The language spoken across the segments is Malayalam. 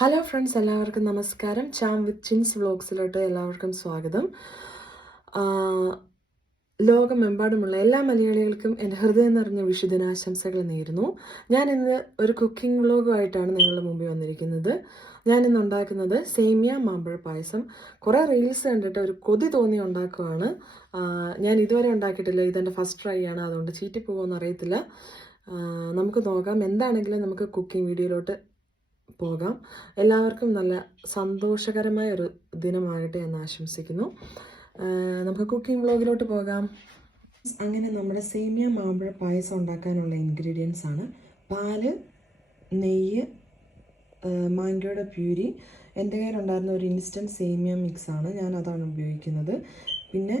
ഹലോ ഫ്രണ്ട്സ്, എല്ലാവർക്കും നമസ്കാരം. ചാം വിത്ത് ചിൻസ് വ്ലോഗ്സിലോട്ട് എല്ലാവർക്കും സ്വാഗതം. ലോകമെമ്പാടുമുള്ള എല്ലാ മലയാളികൾക്കും എൻ്റെ ഹൃദയം നിറഞ്ഞ വിഷുദിനാശംസകൾ നേരുന്നു. ഞാൻ ഇന്ന് ഒരു കുക്കിംഗ് വ്ലോഗുമായിട്ടാണ് നിങ്ങളുടെ മുമ്പിൽ വന്നിരിക്കുന്നത്. ഞാനിന്ന് ഉണ്ടാക്കുന്നത് സേമിയ മാമ്പഴ പായസം. കുറേ റീൽസ് കണ്ടിട്ട് ഒരു കൊതി തോന്നി ഉണ്ടാക്കുവാണ്. ഞാൻ ഇതുവരെ ഉണ്ടാക്കിയിട്ടില്ല, ഇതെൻ്റെ ഫസ്റ്റ് ട്രൈ ആണ്, അതുകൊണ്ട് ചീറ്റിപ്പോകുമെന്ന് അറിയത്തില്ല. നമുക്ക് നോക്കാം. എന്താണെങ്കിലും നമുക്ക് കുക്കിംഗ് വീഡിയോയിലോട്ട് പോകാം. എല്ലാവർക്കും നല്ല സന്തോഷകരമായ ഒരു ദിനമാകട്ടെ എന്ന് ആശംസിക്കുന്നു. നമുക്ക് കുക്കിംഗ് വ്ലോഗിലോട്ട് പോകാം. അങ്ങനെ നമ്മുടെ സേമിയ മാമ്പഴ പായസം ഉണ്ടാക്കാനുള്ള ഇൻഗ്രീഡിയൻസ് ആണ് പാല്, നെയ്യ്, മാങ്കോയുടെ പ്യൂരി. എൻ്റെ കയ്യിലുണ്ടായിരുന്ന ഒരു ഇൻസ്റ്റൻറ്റ് സേമിയ മിക്സാണ്, ഞാൻ അതാണ് ഉപയോഗിക്കുന്നത്. പിന്നെ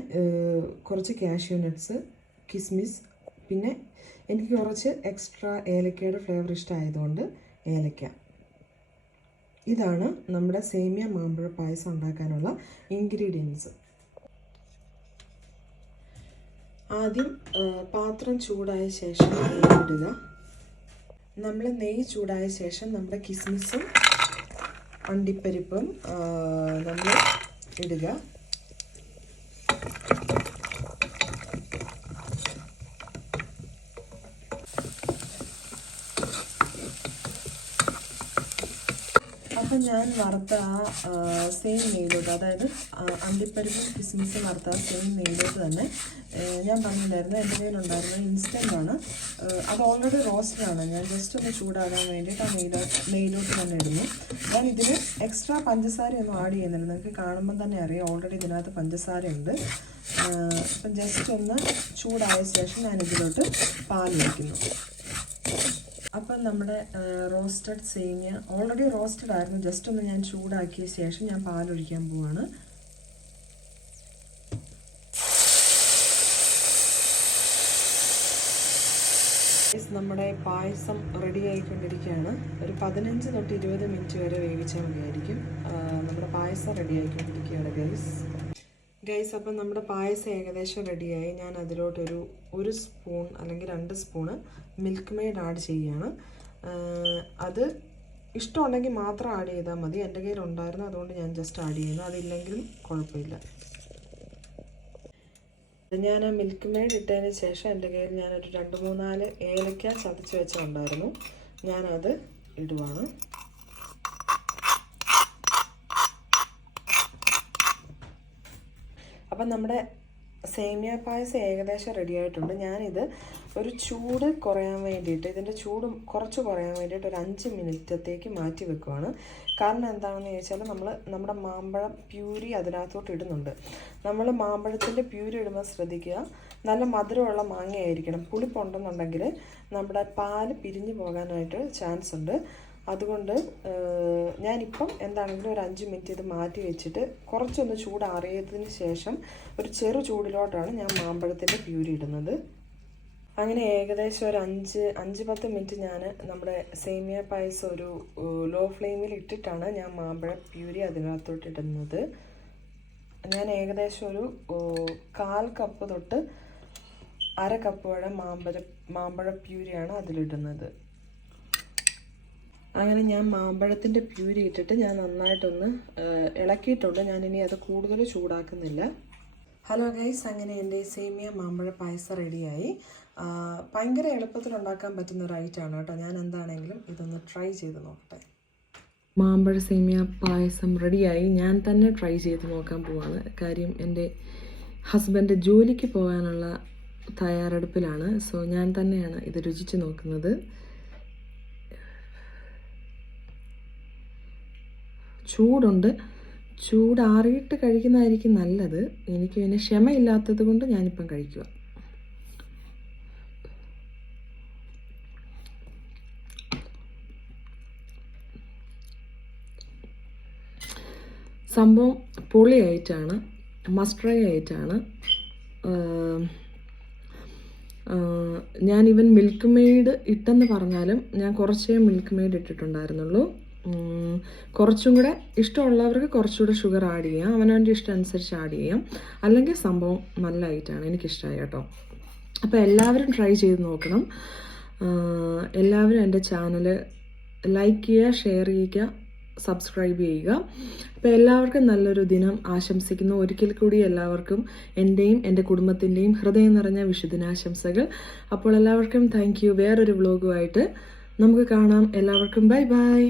കുറച്ച് കാഷ്യൂ നട്ട്സ്, കിസ്മിസ്, പിന്നെ എനിക്ക് കുറച്ച് എക്സ്ട്രാ ഏലക്കയുടെ ഫ്ലേവർ ഇഷ്ടമായതുകൊണ്ട് ഏലക്ക. ഇതാണ് നമ്മുടെ സേമിയ മാമ്പഴ പായസം ഉണ്ടാക്കാനുള്ള ഇൻഗ്രീഡിയൻസ്. ആദ്യം പാത്രം ചൂടായ ശേഷം നെയ്യ് ഇടുക. നമ്മൾ നെയ്യ് ചൂടായ ശേഷം നമ്മുടെ കിസ്മിസും അണ്ടിപ്പരിപ്പും നമ്മൾ ഇടുക. അപ്പം ഞാൻ വറുത്ത സെയിം നെയ്യിലോട്ട്, അതായത് അണ്ടിപ്പരിപ്പും കിസ്മിസും വറുത്ത സെയിം നെയ്യിലോട്ട് തന്നെ ഞാൻ പറഞ്ഞിട്ടുണ്ടായിരുന്നു എൻ്റെ കയ്യിലുണ്ടായിരുന്ന ഇൻസ്റ്റൻ്റ് ആണ്. അത് ഓൾറെഡി റോസ്റ്റഡാണ്. ഞാൻ ജസ്റ്റ് ഒന്ന് ചൂടാകാൻ വേണ്ടിയിട്ട് ആ നെയ്യിലോട്ട് തന്നെ ഇടുന്നു. ഞാൻ ഇതിൽ എക്സ്ട്രാ പഞ്ചസാരയൊന്നും ആഡ് ചെയ്യുന്നില്ല. നിങ്ങൾക്ക് കാണുമ്പം തന്നെ അറിയാം ഓൾറെഡി ഇതിനകത്ത് പഞ്ചസാരയുണ്ട്. അപ്പം ജസ്റ്റ് ഒന്ന് ചൂടായ ശേഷം ഞാൻ ഇതിലോട്ട് പാലൊഴിക്കുന്നു. അപ്പം നമ്മുടെ റോസ്റ്റഡ് സേമിയ ഓൾറെഡി റോസ്റ്റഡ് ആയിരുന്നു. ജസ്റ്റ് ഒന്ന് ഞാൻ ചൂടാക്കിയ ശേഷം ഞാൻ പാലൊഴിക്കാൻ പോവാണ്. നമ്മുടെ പായസം റെഡി ആയിക്കൊണ്ടിരിക്കുകയാണ്. ഒരു 15 തൊട്ട് 20 മിനിറ്റ് വരെ വേവിച്ചാൽ മതിയായിരിക്കും. നമ്മുടെ പായസം റെഡി ആയിക്കൊണ്ടിരിക്കുകയാണ് ഗൈസ്. അപ്പം നമ്മുടെ പായസം ഏകദേശം റെഡിയായി. ഞാൻ അതിലോട്ടൊരു 1 സ്പൂൺ അല്ലെങ്കിൽ 2 സ്പൂണ് മിൽക്ക് മെയ്ഡ് ആഡ് ചെയ്യുകയാണ്. അത് ഇഷ്ടമുണ്ടെങ്കിൽ മാത്രം ആഡ് ചെയ്താൽ മതി. എൻ്റെ കയ്യിൽ ഉണ്ടായിരുന്നു, അതുകൊണ്ട് ഞാൻ ജസ്റ്റ് ആഡ് ചെയ്യുന്നു. അതില്ലെങ്കിലും കുഴപ്പമില്ല. ഞാൻ ആ മിൽക്ക് മെയ്ഡ് ഇട്ടതിന് ശേഷം എൻ്റെ കയ്യിൽ ഞാനൊരു 2-3-4 ഏലക്ക ചതച്ച് വെച്ചിട്ടുണ്ടായിരുന്നു. ഞാനത് ഇടുവാണ്. അപ്പം നമ്മുടെ സേമിയ പായസം ഏകദേശം റെഡി ആയിട്ടുണ്ട്. ഞാനിത് ഒരു ചൂട് കുറയാൻ വേണ്ടിയിട്ട്, ഇതിൻ്റെ ചൂട് കുറച്ച് കുറയാൻ വേണ്ടിയിട്ട് ഒരു 5 മിനിറ്റത്തേക്ക് മാറ്റി വെക്കുവാണ്. കാരണം എന്താണെന്ന് ചോദിച്ചാൽ നമ്മുടെ മാമ്പഴം പ്യൂരി അതിനകത്തോട്ട് ഇടുന്നുണ്ട്. നമ്മൾ മാമ്പഴത്തിൻ്റെ പ്യൂരി ഇടുമ്പോൾ ശ്രദ്ധിക്കുക, നല്ല മധുരമുള്ള മാങ്ങയായിരിക്കണം. പുളിപ്പുണ്ടെന്നുണ്ടെങ്കിൽ നമ്മുടെ പാല് പിരിഞ്ഞു പോകാനായിട്ട് ചാൻസ് ഉണ്ട്. അതുകൊണ്ട് ഞാനിപ്പം എന്താണെങ്കിലും ഒരു 5 മിനിറ്റ് ഇത് മാറ്റി വെച്ചിട്ട് കുറച്ചൊന്ന് ചൂടാറിയതിന് ശേഷം ഒരു ചെറു ചൂടിലോട്ടാണ് ഞാൻ മാമ്പഴത്തിൻ്റെ പ്യൂരി ഇടുന്നത്. അങ്ങനെ ഏകദേശം ഒരു 5-10 മിനിറ്റ് ഞാൻ നമ്മുടെ സേമിയ പായസം ഒരു ലോ ഫ്ലെയിമിൽ ഇട്ടിട്ടാണ് ഞാൻ മാമ്പഴ പ്യൂരി അതിനകത്തോട്ട് ഇടുന്നത്. ഞാൻ ഏകദേശം ഒരു 1/4 കപ്പ് തൊട്ട് 1/2 കപ്പ് വരെ മാമ്പഴ പ്യൂരിയാണ് അതിലിടുന്നത്. അങ്ങനെ ഞാൻ മാമ്പഴത്തിൻ്റെ പ്യൂരി ഇട്ടിട്ട് ഞാൻ നന്നായിട്ടൊന്ന് ഇളക്കിയിട്ടുണ്ട്. ഞാനിനി അത് കൂടുതൽ ചൂടാക്കുന്നില്ല. ഹലോ ഗൈസ്, അങ്ങനെ എൻ്റെ സേമിയ മാമ്പഴ പായസം റെഡിയായി. ഭയങ്കര എളുപ്പത്തിൽ ഉണ്ടാക്കാൻ പറ്റുന്ന ഒരു ഐറ്റമാണ് കേട്ടോ. ഞാൻ എന്താണെങ്കിലും ഇതൊന്ന് ട്രൈ ചെയ്ത് നോക്കട്ടെ. മാമ്പഴ സേമിയ പായസം റെഡിയായി. ഞാൻ തന്നെ ട്രൈ ചെയ്ത് നോക്കാൻ പോവാണ്. കാര്യം എൻ്റെ ഹസ്ബൻഡ് ജോലിക്ക് പോകാനുള്ള തയ്യാറെടുപ്പിലാണ്. സോ ഞാൻ തന്നെയാണ് ഇത് രുചിച്ച് നോക്കുന്നത്. ചൂടുണ്ട്, ചൂടാറിയിട്ട് കഴിക്കുന്നതായിരിക്കും നല്ലത്. എനിക്ക് പിന്നെ ക്ഷമയില്ലാത്തത് കൊണ്ട് ഞാനിപ്പം കഴിക്കുക. സംഭവം പൊളിയായിട്ടാണ്, മസ്റ്റ് ആയിട്ടാണ്. ഞാൻ ഇവൻ മിൽക്ക് മെയ്ഡ് ഇട്ടെന്ന് പറഞ്ഞാലും ഞാൻ കുറച്ചേ മിൽക്ക് മെയ്ഡ് ഇട്ടിട്ടുണ്ടായിരുന്നുള്ളൂ. കുറച്ചും കൂടെ ഇഷ്ടമുള്ളവർക്ക് കുറച്ചുകൂടെ ഷുഗർ ആഡ് ചെയ്യാം, അവനവൻ്റെ ഇഷ്ടം അനുസരിച്ച് ആഡ് ചെയ്യാം. അല്ലെങ്കിൽ സംഭവം നല്ലതായിട്ടാണ്, എനിക്കിഷ്ടമായി കേട്ടോ. അപ്പോൾ എല്ലാവരും ട്രൈ ചെയ്ത് നോക്കണം. എല്ലാവരും എൻ്റെ ചാനൽ ലൈക്ക് ചെയ്യുക, ഷെയർ ചെയ്യുക, സബ്സ്ക്രൈബ് ചെയ്യുക. അപ്പോൾ എല്ലാവർക്കും നല്ലൊരു ദിനം ആശംസിക്കുന്നു. ഒരിക്കൽ കൂടി എല്ലാവർക്കും എൻ്റെയും എൻ്റെ കുടുംബത്തിൻ്റെയും ഹൃദയം നിറഞ്ഞ വിഷുദിനാശംസകൾ. അപ്പോൾ എല്ലാവർക്കും താങ്ക് യു. വേറൊരു വ്ലോഗുമായിട്ട് നമുക്ക് കാണാം. എല്ലാവർക്കും ബൈ ബൈ.